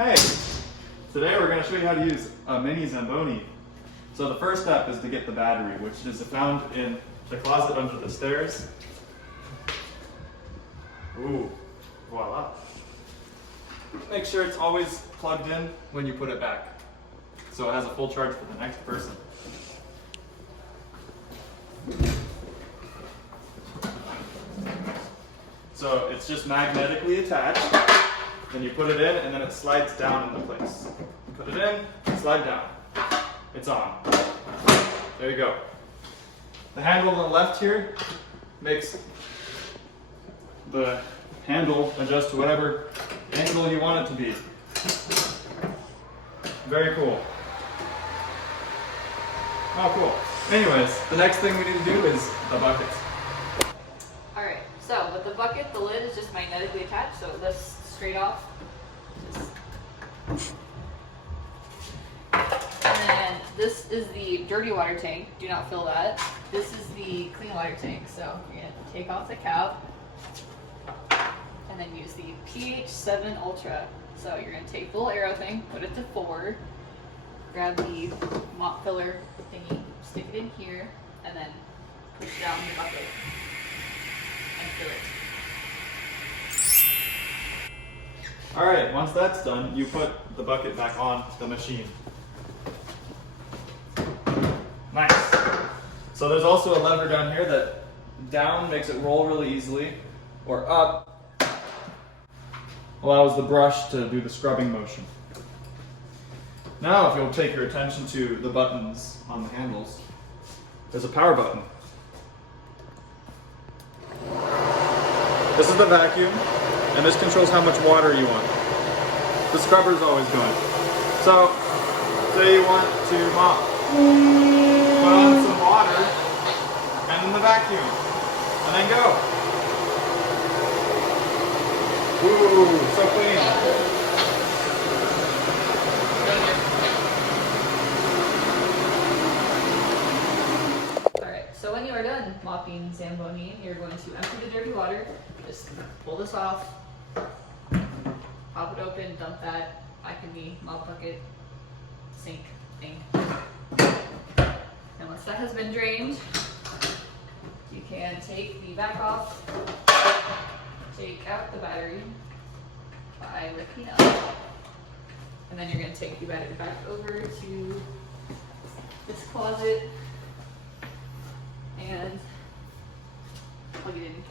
Hey, today we're going to show you how to use a mini Zamboni. So the first step is to get the battery, which is found in the closet under the stairs. Ooh, voila. Make sure it's always plugged in when you put it back, so it has a full charge for the next person. So it's just magnetically attached. Then you put it in, and then it slides down into place. Put it in, slide down. It's on. There you go. The handle on the left here makes the handle adjust to whatever angle you want it to be. Very cool. Oh, cool. Anyways, the next thing we need to do is the bucket. Alright, so with the bucket, the lid is just magnetically attached, so it lifts straight off. And then this is the dirty water tank. Do not fill that. This is the clean water tank. So you're going to take off the cap and then use the pH 7 Ultra. So you're going to take the little arrow thing, put it to 4, grab the mop filler thingy, stick it in here, and then push down the bucket and fill it. Alright, once that's done, you put the bucket back on the machine. Nice. So there's also a lever down here that down makes it roll really easily, or up allows the brush to do the scrubbing motion. Now if you'll take your attention to the buttons on the handles, there's a power button. This is the vacuum, and this controls how much water you want. The scrubber is always going. So, say you want to mop. Put on some water, and then the vacuum, and then go. Ooh, so clean. Alright, so when you are done mopping Zamboni, you're going to empty the dirty water. Just pull this off, pop it open, dump that back in the mop bucket sink thing. And once that has been drained, you can take the back off, take out the battery by lifting up, and then you're going to take the battery back over to this closet and plug it in.